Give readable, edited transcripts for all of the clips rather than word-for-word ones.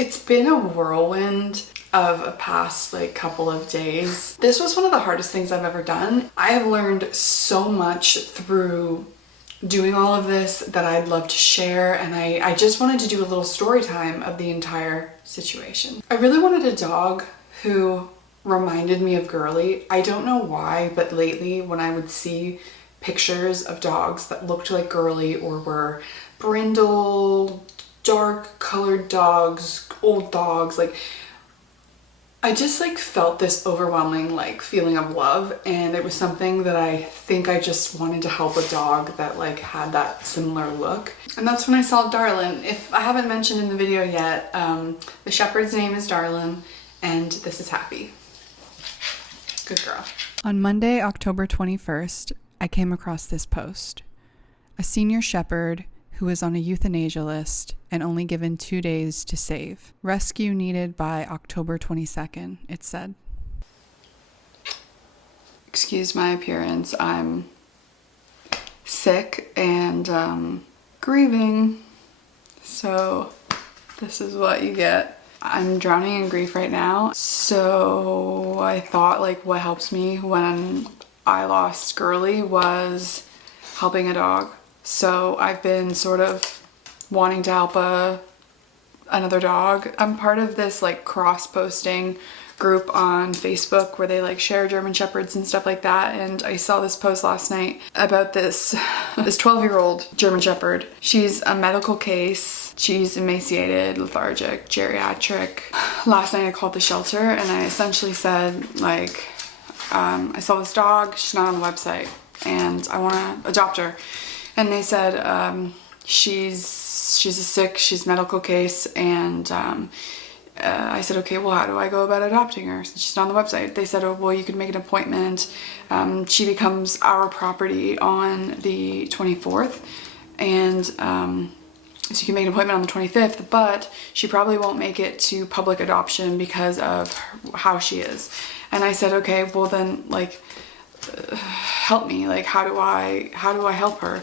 It's been a whirlwind of a past like couple of days. This was one of the hardest things I've ever done. I have learned so much through doing all of this that I'd love to share, and I just wanted to do a little story time of the entire situation. I really wanted a dog who reminded me of Girly. I don't know why, but lately when I would see pictures of dogs that looked like Girly or were brindle, dark colored dogs, old dogs, like I just like felt this overwhelming like feeling of love, and it was something that I think I just wanted to help a dog that like had that similar look. And that's when I saw Darlin. If I haven't mentioned in the video yet, the shepherd's name is Darlin, and this is Happy. Good girl. On Monday, October 21st, I came across this post. A senior shepherd who is on a euthanasia list and only given 2 days to save. Rescue needed by October 22nd, it said. Excuse my appearance. I'm sick and grieving. So this is what you get. I'm drowning in grief right now. So I thought like what helps me when I lost Girly was helping a dog. So I've been sort of wanting to help another dog. I'm part of this like cross-posting group on Facebook where they like share German Shepherds and stuff like that, and I saw this post last night about this 12-year-old German Shepherd. She's a medical case. She's emaciated, lethargic, geriatric. Last night I called the shelter and I essentially said like, I saw this dog, she's not on the website and I want to adopt her. And they said she's medical case, and I said, okay, well, how do I go about adopting her since she's not on the website? They said, oh, well, you could make an appointment. She becomes our property on the 24th, and so you can make an appointment on the 25th, but she probably won't make it to public adoption because of how she is. And I said, okay, well then, like, help me, like how do I help her?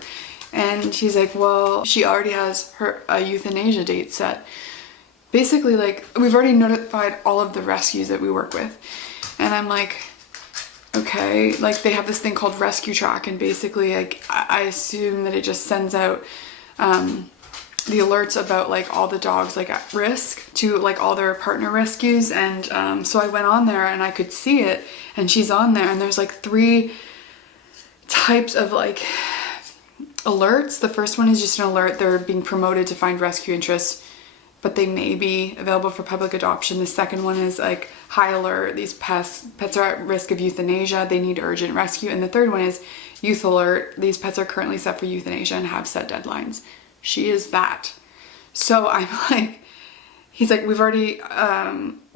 And he's like, well, she already has a euthanasia date set. Basically, like, we've already notified all of the rescues that we work with. And I'm like, okay, like they have this thing called Rescue Track, and basically like I assume that it just sends out the alerts about like all the dogs like at risk to like all their partner rescues. And so I went on there and I could see it, and she's on there, and there's like 3 types of like alerts. The first one is just an alert they're being promoted to find rescue interest, but they may be available for public adoption. The second one is like high alert, these pets are at risk of euthanasia, they need urgent rescue. And the third one is youth alert, these pets are currently set for euthanasia and have set deadlines. She is that. So I'm like, he's like, we've already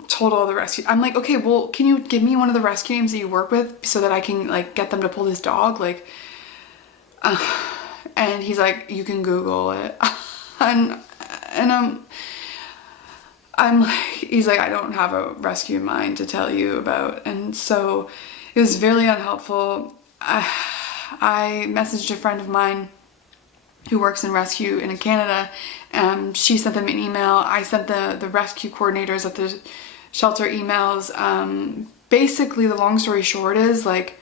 told all the rescue. I'm like, okay, well, can you give me one of the rescue names that you work with so that I can like get them to pull this dog? Like, and he's like, you can Google it. and I'm like, he's like, I don't have a rescue in mind to tell you about. And so it was very unhelpful. I messaged a friend of mine who works in rescue in Canada, and she sent them an email. I sent the rescue coordinators at the shelter emails. Basically, the long story short is like,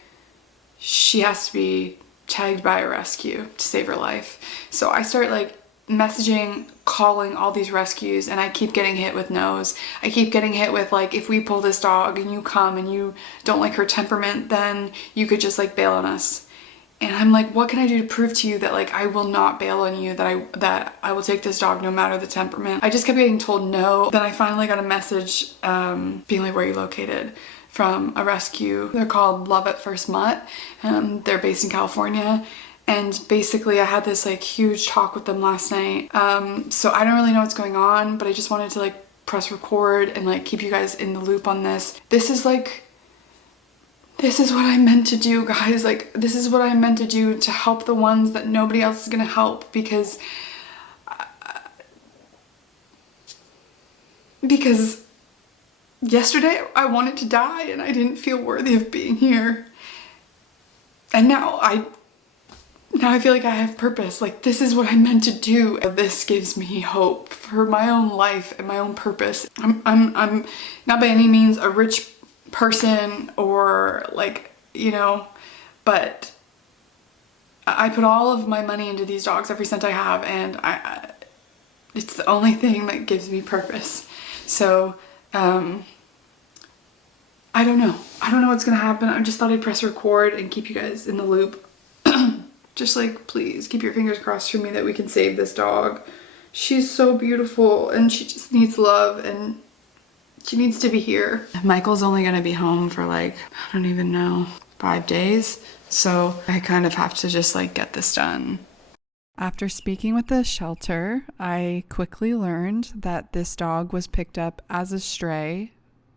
she has to be tagged by a rescue to save her life. So I start like messaging, calling all these rescues, and I keep getting hit with no's. I keep getting hit with like, if we pull this dog and you come and you don't like her temperament, then you could just like bail on us. And I'm like, what can I do to prove to you that like I will not bail on you, that I will take this dog no matter the temperament? I just kept getting told no. Then I finally got a message being like, where are you located? From a rescue. They're called Love at First Mutt. They're based in California. And basically I had this like huge talk with them last night. So I don't really know what's going on, but I just wanted to like press record and like keep you guys in the loop on this. This is what I meant to do, guys. Like, this is what I meant to do to help the ones that nobody else is gonna help, because yesterday I wanted to die and I didn't feel worthy of being here. And now now I feel like I have purpose. Like, this is what I'm meant to do. This gives me hope for my own life and my own purpose. I'm not by any means a rich person or like, you know, but I put all of my money into these dogs, every cent I have, and it's the only thing that gives me purpose. So, I don't know. I don't know what's gonna happen. I just thought I'd press record and keep you guys in the loop. Just like, please keep your fingers crossed for me that we can save this dog. She's so beautiful and she just needs love and she needs to be here. Michael's only gonna be home for like, I don't even know, 5 days. So I kind of have to just like get this done. After speaking with the shelter, I quickly learned that this dog was picked up as a stray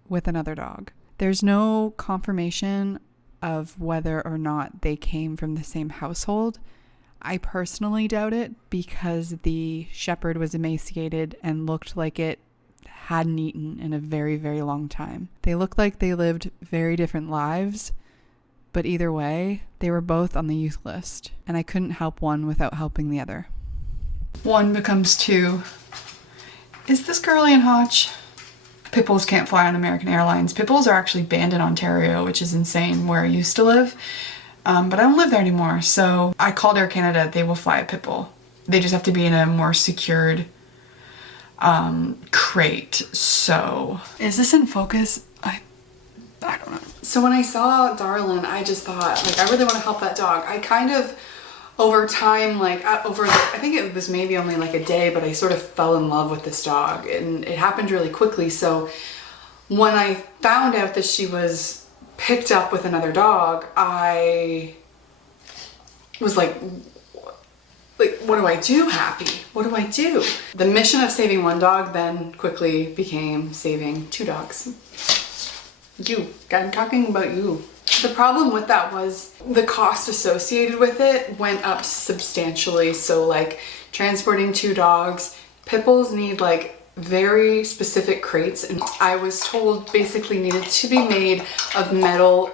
with another dog. There's no confirmation of whether or not they came from the same household. I personally doubt it because the shepherd was emaciated and looked like it hadn't eaten in a very, very long time. They looked like they lived very different lives, but either way, they were both on the youth list, and I couldn't help one without helping the other. One becomes two. Is this girly and Hotch? Pit bulls can't fly on American Airlines. Pit bulls are actually banned in Ontario, which is insane, where I used to live. But I don't live there anymore, so I called Air Canada. They will fly a pit bull. They just have to be in a more secured crate. So, is this in focus? I don't know. So when I saw Darlin, I just thought, like, I really want to help that dog. I kind of, over time, like I think it was maybe only like a day, but I sort of fell in love with this dog and it happened really quickly. So when I found out that she was picked up with another dog, I was like, what do I do, Happy? What do I do? The mission of saving one dog then quickly became saving 2 dogs. I'm talking about you. The problem with that was the cost associated with it went up substantially. So like transporting 2 dogs, pit bulls need like very specific crates, and I was told basically needed to be made of metal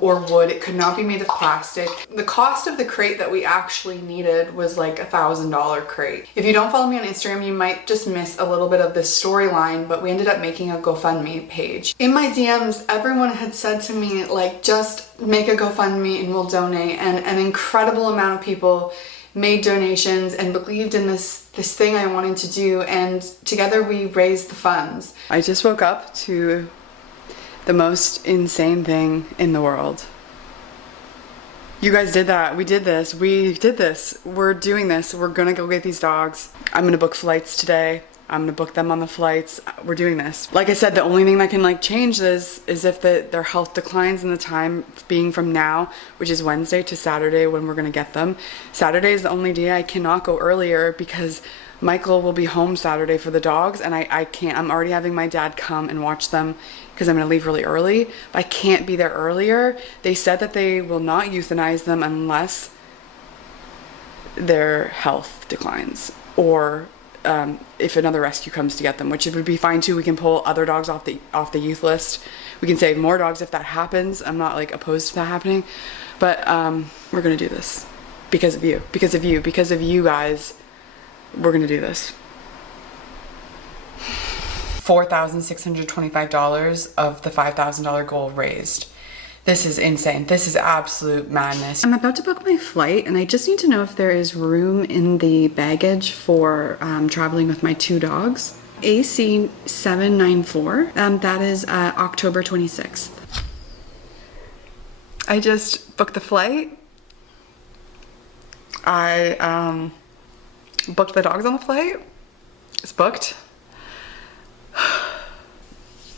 or wood. It could not be made of plastic. The cost of the crate that we actually needed was like $1,000 crate. If you don't follow me on Instagram, you might just miss a little bit of this storyline, but we ended up making a GoFundMe page. In my DMs, everyone had said to me, like, just make a GoFundMe and we'll donate. And an incredible amount of people made donations and believed in this thing I wanted to do, and together we raised the funds. I just woke up to the most insane thing in the world. You guys did that. We did this. We're doing this. We're gonna go get these dogs. I'm gonna book flights today. I'm gonna book them on the flights. We're doing this. Like I said, the only thing that can like change this is if their health declines in the time being from now, which is Wednesday, to Saturday when we're gonna get them. Saturday is the only day I cannot go earlier because Michael will be home Saturday for the dogs, and I can't. I'm already having my dad come and watch them because I'm gonna leave really early, but I can't be there earlier. They said that they will not euthanize them unless their health declines, or if another rescue comes to get them, which it would be fine too. We can pull other dogs off the youth list. We can save more dogs if that happens. I'm not like opposed to that happening, but we're gonna do this because of you, because of you guys. We're gonna do this. $4,625 of the $5,000 goal raised. This is insane. This is absolute madness. I'm about to book my flight and I just need to know if there is room in the baggage for traveling with my 2 dogs. AC 794, that is October 26th. I just booked the flight. I booked the dogs on the flight. It's booked.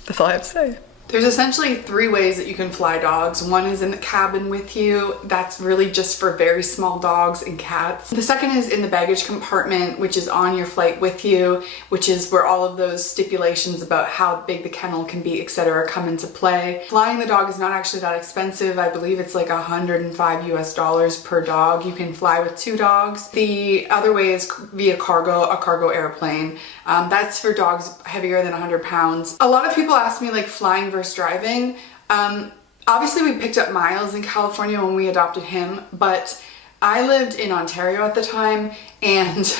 That's all I have to say. There's essentially 3 ways that you can fly dogs. One is in the cabin with you. That's really just for very small dogs and cats. The second is in the baggage compartment, which is on your flight with you, which is where all of those stipulations about how big the kennel can be, etc., come into play. Flying the dog is not actually that expensive. I believe it's like $105 US per dog. You can fly with 2 dogs. The other way is via a cargo airplane. That's for dogs heavier than 100 pounds. A lot of people ask me like flying versus driving. Obviously we picked up Miles in California when we adopted him, but I lived in Ontario at the time, and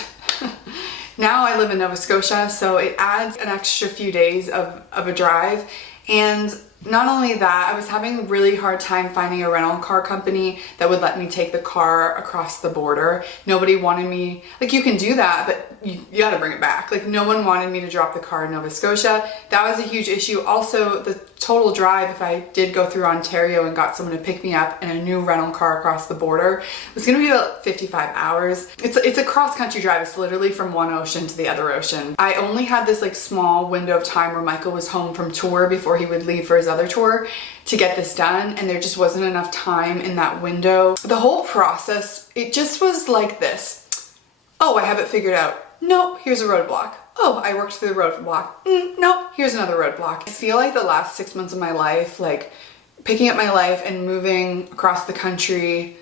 now I live in Nova Scotia, so it adds an extra few days of a drive. And not only that, I was having a really hard time finding a rental car company that would let me take the car across the border. Nobody wanted me, like, you can do that, but you gotta bring it back. Like, no one wanted me to drop the car in Nova Scotia. That was a huge issue. Also, the total drive, if I did go through Ontario and got someone to pick me up in a new rental car across the border, was gonna be about 55 hours. It's a cross-country drive. It's literally from one ocean to the other ocean. I only had this like small window of time where Michael was home from tour before he would leave for his other tour to get this done, and there just wasn't enough time in that window. The whole process, it just was like this. Oh, I have it figured out. Nope, here's a roadblock. Oh, I worked through the roadblock. Nope, here's another roadblock. I feel like the last 6 months of my life, like picking up my life and moving across the country,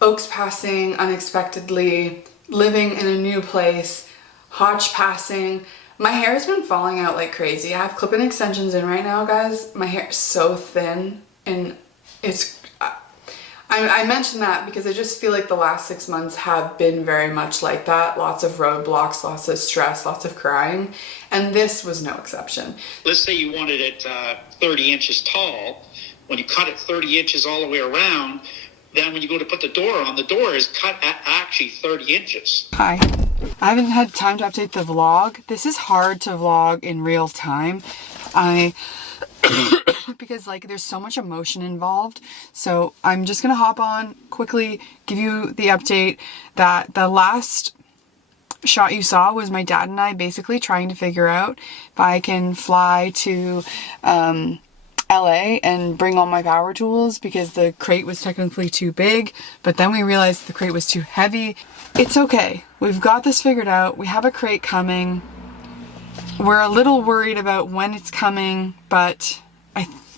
oaks passing unexpectedly, living in a new place, hodge passing. My hair has been falling out like crazy. I have clip-in extensions in right now, guys. My hair is so thin, and it's... I mentioned that because I just feel like the last 6 months have been very much like that. Lots of roadblocks, lots of stress, lots of crying, and this was no exception. Let's say you wanted it 30 inches tall. When you cut it 30 inches all the way around, then when you go to put the door on, the door is cut at actually 30 inches. Hi. I haven't had time to update the vlog. This is hard to vlog in real time. Because like there's so much emotion involved. So I'm just gonna hop on quickly, give you the update that the last shot you saw was my dad and I basically trying to figure out if I can fly to LA and bring all my power tools because the crate was technically too big, but then we realized the crate was too heavy. It's okay. We've got this figured out. We have a crate coming. We're a little worried about when it's coming, but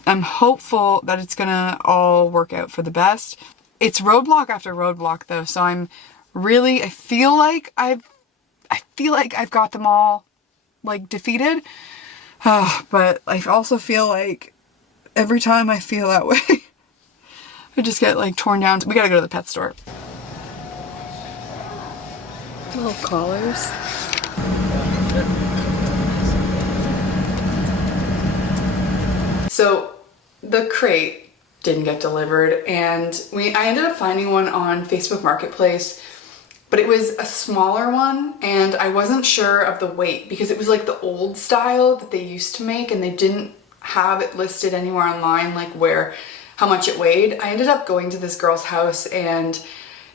I'm hopeful that it's gonna all work out for the best. It's roadblock after roadblock though, so I feel like I've got them all like defeated. But I also feel like every time I feel that way, I just get like torn down. We gotta go to the pet store. Little collars. So the crate didn't get delivered, and I ended up finding one on Facebook Marketplace, but it was a smaller one, and I wasn't sure of the weight because it was like the old style that they used to make, and they didn't have it listed anywhere online like how much it weighed. I ended up going to this girl's house and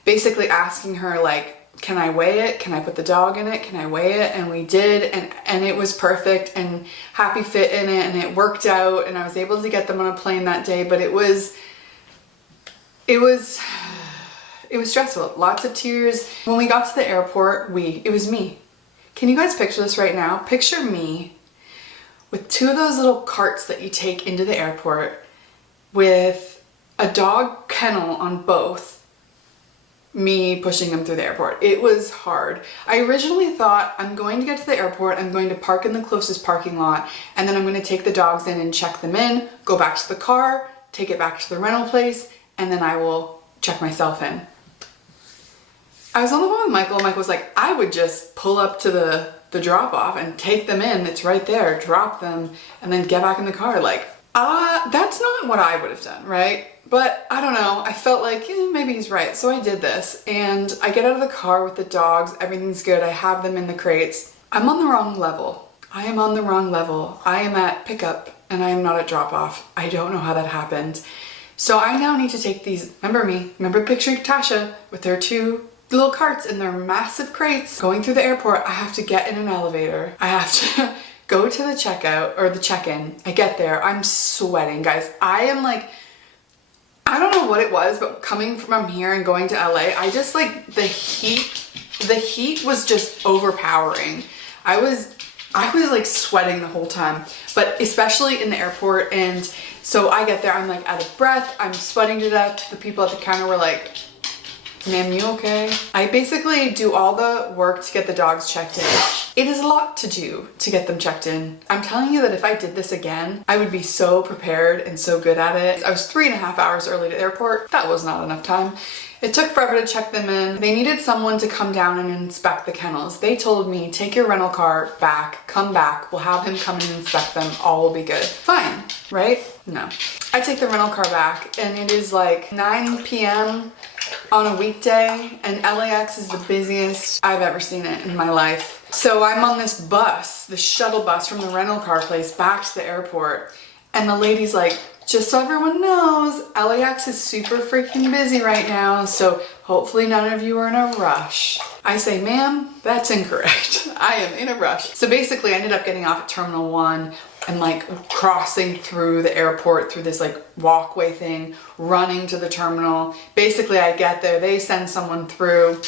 basically asking her like, can I weigh it? Can I put the dog in it? Can I weigh it? And we did, and it was perfect and happy fit in it, and it worked out, and I was able to get them on a plane that day, but it was stressful. Lots of tears. When we got to the airport, it was me. Can you guys picture this right now? Picture me with two of those little carts that you take into the airport with a dog kennel on both, me pushing them through the airport. It was hard. I originally thought I'm going to get to the airport, I'm going to park in the closest parking lot, and then I'm going to take the dogs in and check them in, go back to the car, take it back to the rental place, and then I will check myself in. I was on the phone with Michael, and Michael was like, I would just pull up to the drop off and take them in, it's right there, drop them, and then get back in the car. Like, that's not what I would have done, right? But I don't know, I felt like maybe he's right. So I did this, and I get out of the car with the dogs, everything's good, I have them in the crates. I'm on the wrong level. I am on the wrong level. I am at pickup and I am not at drop off. I don't know how that happened. So I now need to take these, remember picturing Tasha with her two little carts and their massive crates going through the airport. I have to get in an elevator. I have to go to the checkout or the check-in. I get there, I'm sweating, guys. I am like, I don't know what it was, but coming from here and going to LA, I just like the heat was just overpowering. I was like sweating the whole time, but especially in the airport. And so I get there, I'm like out of breath, I'm sweating to death. The people at the counter were like, Ma'am, you okay? I basically do all the work to get the dogs checked in. It is a lot to do to get them checked in. I'm telling you that if I did this again, I would be so prepared and so good at it. I was 3.5 hours early to the airport. That was not enough time. It took forever to check them in. They needed someone to come down and inspect the kennels. They told me, take your rental car back, come back, we'll have him come and inspect them, all will be good. Fine, right? No. I take the rental car back and it is like 9 p.m. on a weekday and LAX is the busiest I've ever seen it in my life. So I'm on this bus, this shuttle bus from the rental car place back to the airport, and the lady's like, just so everyone knows, LAX is super freaking busy right now, so hopefully none of you are in a rush. I say, ma'am, that's incorrect. I am in a rush. So basically I ended up getting off at Terminal 1 and like crossing through the airport through this like walkway thing, running to the terminal. Basically I get there, they send someone through.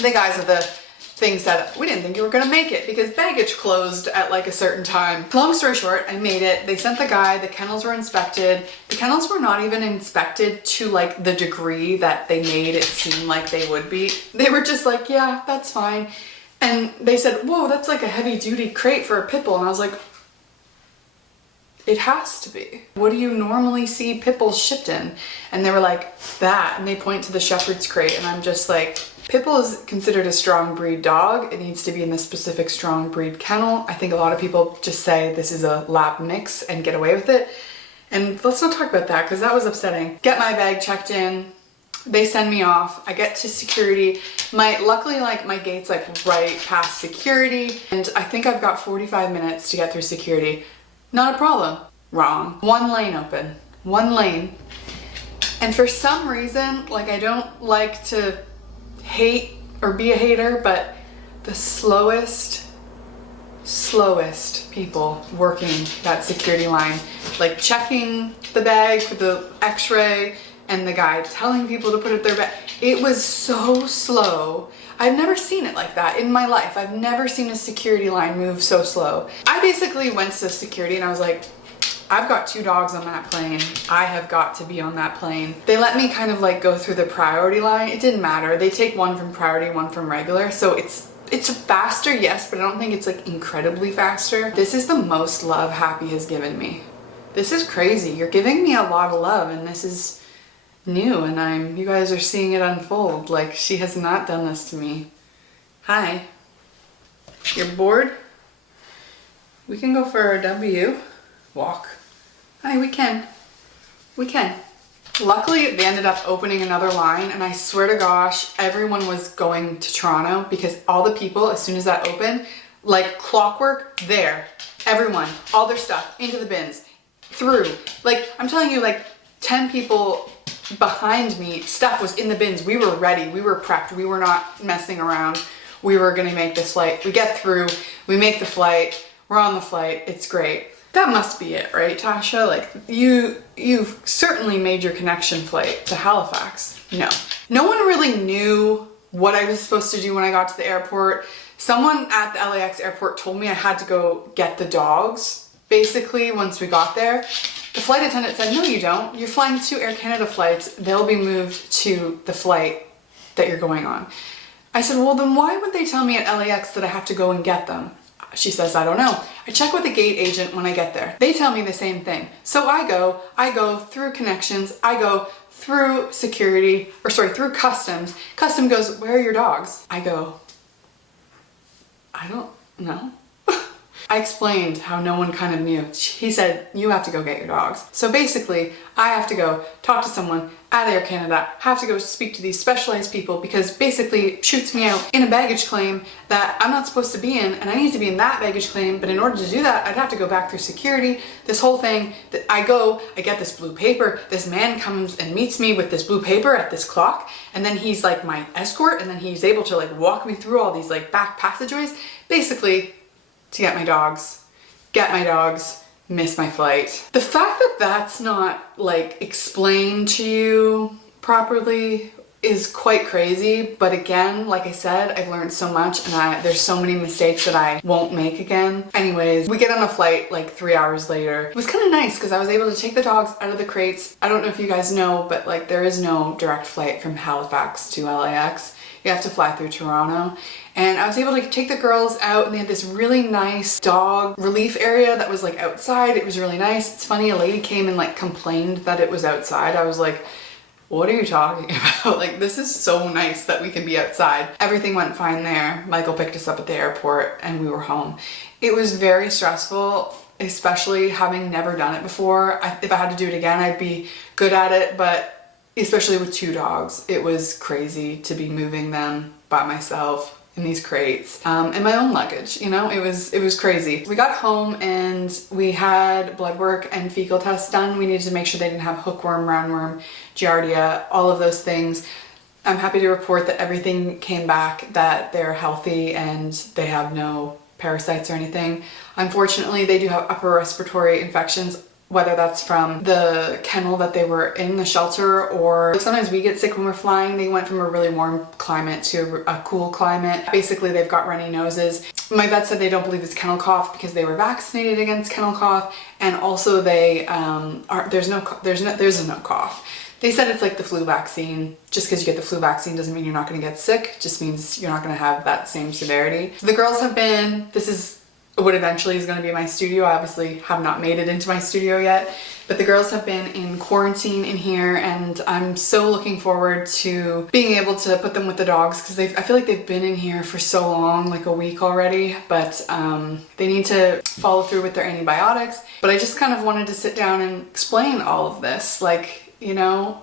The guys at the thing said, we didn't think you were gonna make it because baggage closed at like a certain time. Long story short, I made it. They sent the guy, the kennels were inspected. The kennels were not even inspected to like the degree that they made it seem like they would be. They were just like, yeah, that's fine. And they said, whoa, that's like a heavy duty crate for a pit bull. And I was like, it has to be. What do you normally see pit bulls shipped in? And they were like, that. And they point to the shepherd's crate. And I'm just like, pit bull is considered a strong breed dog. It needs to be in the specific strong breed kennel. I think a lot of people just say this is a lab mix and get away with it. And let's not talk about that because that was upsetting. Get my bag checked in. They send me off. I get to security. Luckily, like my gate's like right past security. And I think I've got 45 minutes to get through security. Not a problem. Wrong. One lane open. One lane. And for some reason, like I don't like to hate or be a hater, but the slowest people working that security line, like checking the bag for the x-ray and the guy telling people to put it their bag. It was so slow. I've never seen it like that in my life. I've never seen a security line move so slow. I basically went to security and I was like, I've got 2 dogs on that plane. I have got to be on that plane. They let me kind of like go through the priority line. It didn't matter. They take one from priority, one from regular. So it's faster, yes, but I don't think it's like incredibly faster. This is the most love Happy has given me. This is crazy. You're giving me a lot of love and this is new and you guys are seeing it unfold. Like she has not done this to me. Hi. You're bored? We can go for a W. Walk. Hi, we can. We can. Luckily, they ended up opening another line and I swear to gosh, everyone was going to Toronto because all the people, as soon as that opened, like clockwork, there. Everyone, all their stuff into the bins, through. Like, I'm telling you, like 10 people behind me, stuff was in the bins. We were ready. We were prepped. We were not messing around. We were gonna make this flight. We get through, we make the flight, we're on the flight, it's great. That must be it, right, Tasha? Like, you've certainly made your connection flight to Halifax. No. No one really knew what I was supposed to do when I got to the airport. Someone at the LAX airport told me I had to go get the dogs, basically, once we got there. The flight attendant said, no, you don't. You're flying 2 Air Canada flights. They'll be moved to the flight that you're going on. I said, well, then why would they tell me at LAX that I have to go and get them? She says, I don't know. I check with the gate agent when I get there. They tell me the same thing. So I go through connections, I go through security, through customs. Custom goes, where are your dogs? I go, I don't know. I explained how no one kind of knew. He said, you have to go get your dogs. So basically, I have to go talk to someone at Air Canada, have to go speak to these specialized people because basically shoots me out in a baggage claim that I'm not supposed to be in and I need to be in that baggage claim, but in order to do that, I'd have to go back through security. This whole thing, that I get this blue paper, this man comes and meets me with this blue paper at this clock, and then he's like my escort, and then he's able to like walk me through all these like back passageways, basically to get my dogs, miss my flight. The fact that that's not like explained to you properly is quite crazy, but again, like I said, I've learned so much and there's so many mistakes that I won't make again. Anyways, we get on a flight like 3 hours later. It was kind of nice because I was able to take the dogs out of the crates. I don't know if you guys know, but like there is no direct flight from Halifax to LAX. You have to fly through Toronto. And I was able to take the girls out and they had this really nice dog relief area that was like outside. It was really nice. It's funny, a lady came and like complained that it was outside. I was like, what are you talking about? Like, this is so nice that we can be outside. Everything went fine there. Michael picked us up at the airport and we were home. It was very stressful, especially having never done it before. If I had to do it again, I'd be good at it, but especially with 2 dogs, it was crazy to be moving them by myself in these crates and my own luggage, you know. It was crazy. We got home and we had blood work and fecal tests done. We needed to make sure they didn't have hookworm, roundworm, giardia, all of those things. I'm happy to report that everything came back, that they're healthy and they have no parasites or anything. Unfortunately, they do have upper respiratory infections, whether that's from the kennel that they were in, the shelter, or sometimes we get sick when we're flying. They went from a really warm climate to a cool climate. Basically, they've got runny noses. My vet said they don't believe it's kennel cough because they were vaccinated against kennel cough, and also they there's no cough. They said it's like the flu vaccine. Just because you get the flu vaccine doesn't mean you're not going to get sick. It just means you're not going to have that same severity. So the girls have been, this is what eventually is going to be my studio. I obviously have not made it into my studio yet, but the girls have been in quarantine in here and I'm so looking forward to being able to put them with the dogs because I feel like they've been in here for so long, like a week already, but they need to follow through with their antibiotics. But I just kind of wanted to sit down and explain all of this. Like, you know,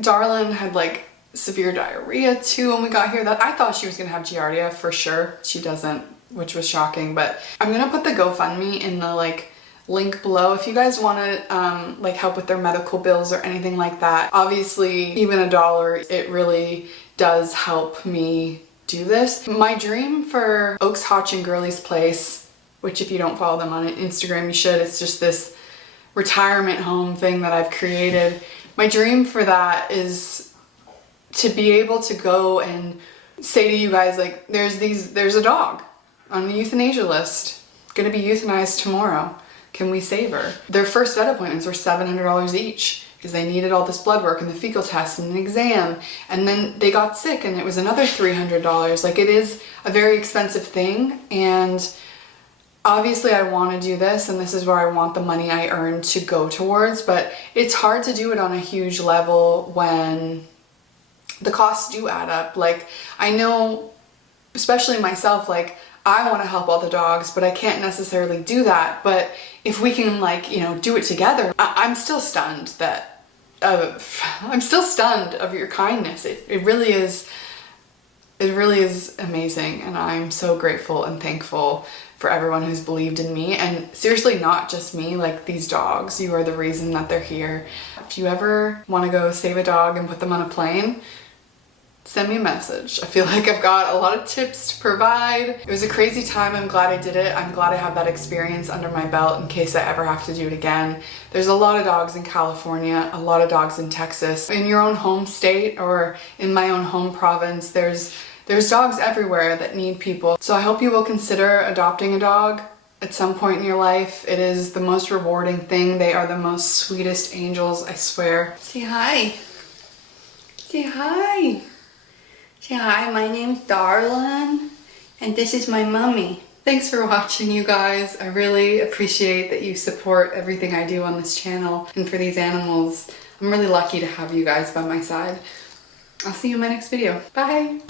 Darlin had like severe diarrhea too when we got here. That I thought she was gonna have giardia for sure. She doesn't, which was shocking, but I'm gonna put the GoFundMe in the like link below if you guys want to like help with their medical bills or anything like that. Obviously, even $1, it really does help me do this. My dream for Oaks Hotch and Girlie's Place, which if you don't follow them on Instagram, you should. It's just this retirement home thing that I've created. My dream for that is to be able to go and say to you guys, like, there's a dog on the euthanasia list, gonna be euthanized tomorrow. Can we save her? Their first vet appointments were $700 each because they needed all this blood work and the fecal test and an exam, and then they got sick and it was another $300. Like, it is a very expensive thing, and obviously I want to do this and this is where I want the money I earn to go towards, but it's hard to do it on a huge level when the costs do add up. Like, I know, especially myself, like, I want to help all the dogs, but I can't necessarily do that. But if we can, like, you know, do it together, I'm still stunned that, I'm still stunned of your kindness. It really is amazing. And I'm so grateful and thankful for everyone who's believed in me. And seriously, not just me, like these dogs, you are the reason that they're here. If you ever want to go save a dog and put them on a plane, send me a message. I feel like I've got a lot of tips to provide. It was a crazy time. I'm glad I did it. I'm glad I have that experience under my belt in case I ever have to do it again. There's a lot of dogs in California, a lot of dogs in Texas. In your own home state or in my own home province, there's dogs everywhere that need people. So I hope you will consider adopting a dog at some point in your life. It is the most rewarding thing. They are the most sweetest angels, I swear. Say hi. Say hi. Say hi, my name's Darlin, and this is my mummy. Thanks for watching, you guys. I really appreciate that you support everything I do on this channel, and for these animals, I'm really lucky to have you guys by my side. I'll see you in my next video. Bye!